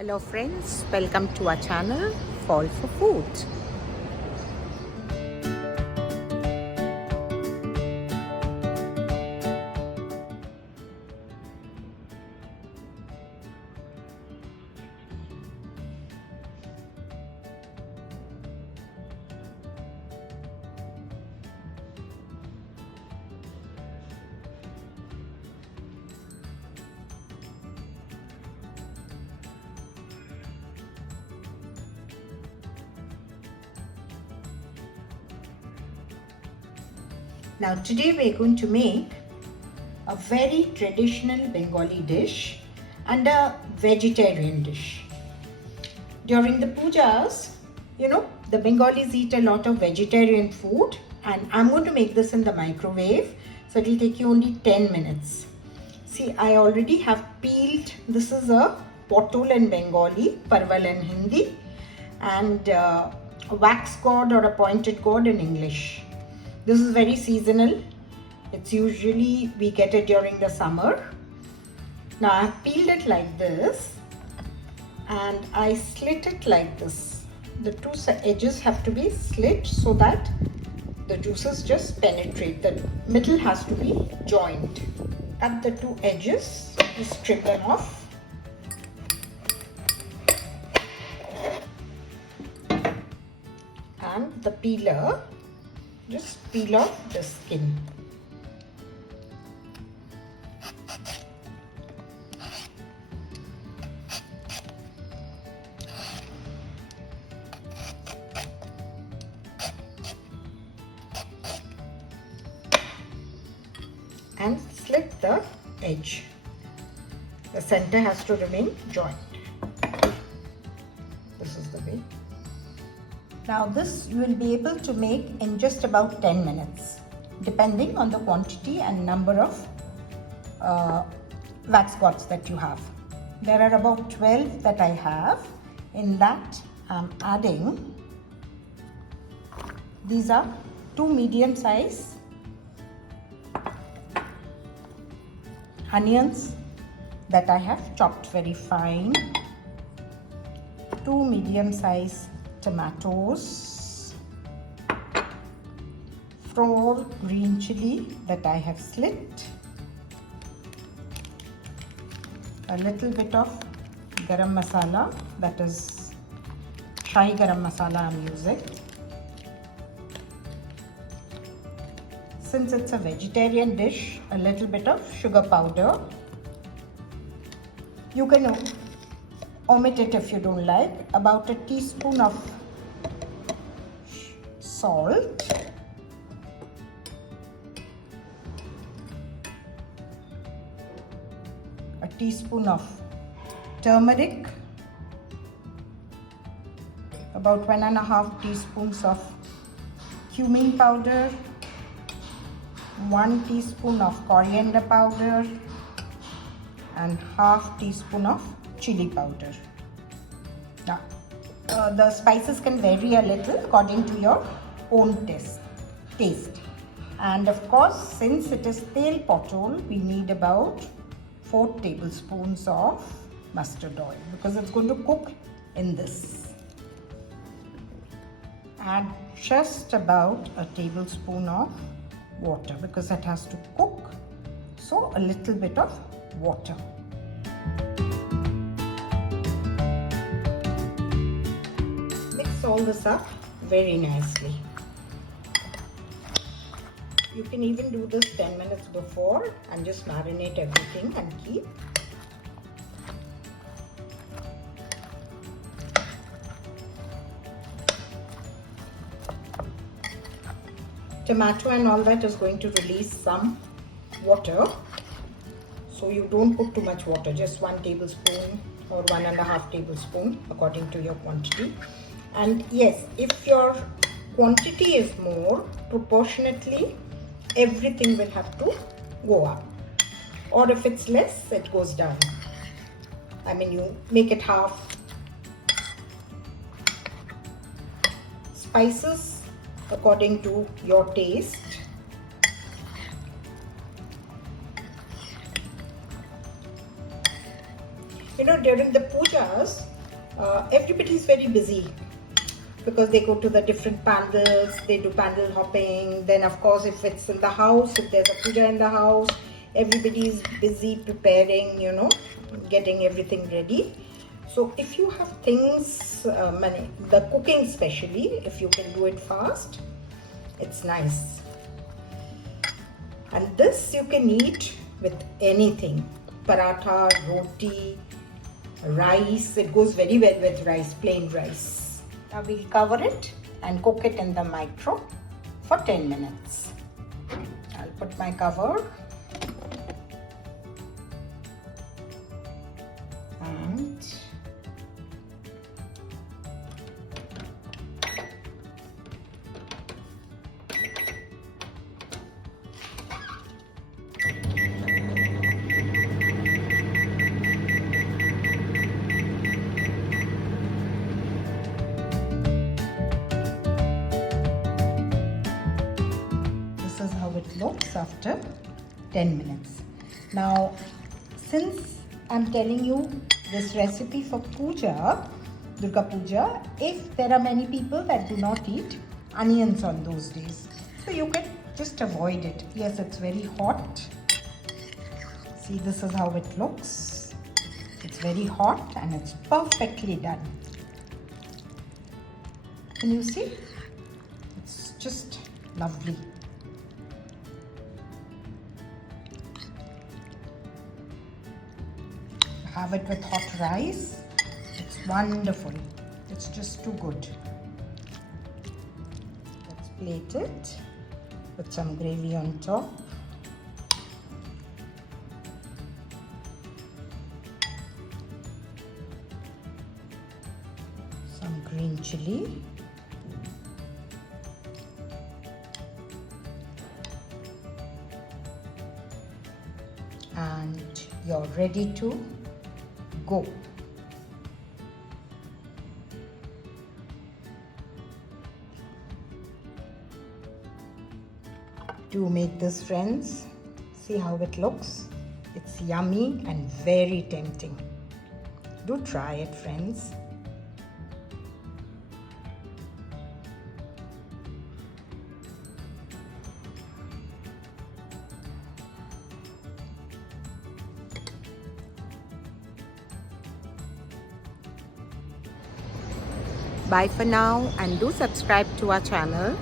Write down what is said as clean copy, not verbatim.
Hello friends, welcome to our channel Fall for Food. Now today we're going to make a very traditional Bengali dish and a vegetarian dish. During the pujas, the Bengalis eat a lot of vegetarian food, and I'm going to make this in the microwave, so it'll take you only 10 minutes. See, I already have peeled. This is a potol in Bengali, parwal in Hindi, and a wax gourd or a pointed gourd in English. This is very seasonal. It's usually, we get it during the summer. Now I've peeled it like this and I slit it like this. The two edges have to be slit so that the juices just penetrate. The middle has to be joined. Cut the two edges, just trim them off. And the peeler, just peel off the skin. And slit the edge. The center has to remain joined. This is the way. Now this you will be able to make in just about 10 minutes, depending on the quantity and number of wax gourds that you have. There are about 12 that I have. In that I'm adding, these are 2 medium size onions that I have chopped very fine, 2 medium size tomatoes, 4 green chili that I have slit, a little bit of garam masala, that is Shahi garam masala I'm using. Since it's a vegetarian dish, a little bit of sugar powder. You can omit it if you don't like. About a teaspoon of salt, a teaspoon of turmeric, about 1.5 teaspoons of cumin powder, 1 teaspoon of coriander powder, and half teaspoon of chili powder. Now, the spices can vary a little according to your own taste. And of course, since it is Tel Potol, we need about 4 tablespoons of mustard oil because it's going to cook in this. Add just about a tablespoon of water because it has to cook, so a little bit of water. Mix all this up very nicely. You can even do this 10 minutes before and just marinate everything and keep. Tomato and all that is going to release some water, so you don't put too much water, just 1 tablespoon or 1.5 tablespoon according to your quantity. And yes, if your quantity is more, proportionately everything will have to go up, or if it's less, it goes down. I mean, you make it half. Spices according to your taste. during the pujas, everybody is very busy because they go to the different pandals, they do pandal hopping. Then of course, if it's in the house, if there's a puja in the house, everybody is busy preparing, getting everything ready. So if you have things, the cooking especially, if you can do it fast, it's nice. And this you can eat with anything, paratha, roti, rice. It goes very well with rice, plain rice. Now we'll cover it and cook it in the micro for 10 minutes. I'll put my cover and it looks after 10 minutes. Now, since I'm telling you this recipe for puja, Durga Puja, if there are many people that do not eat onions on those days, so you can just avoid it. Yes, it's very hot. See, this is how it looks. It's very hot and it's perfectly done. Can you see? It's just lovely. Have it with hot rice. It's wonderful. It's just too good. Let's plate it with some gravy on top. Some green chili. And you're ready to go. Do make this, friends. See how it looks. It's yummy and very tempting. Do try it, friends. Bye for now, and do subscribe to our channel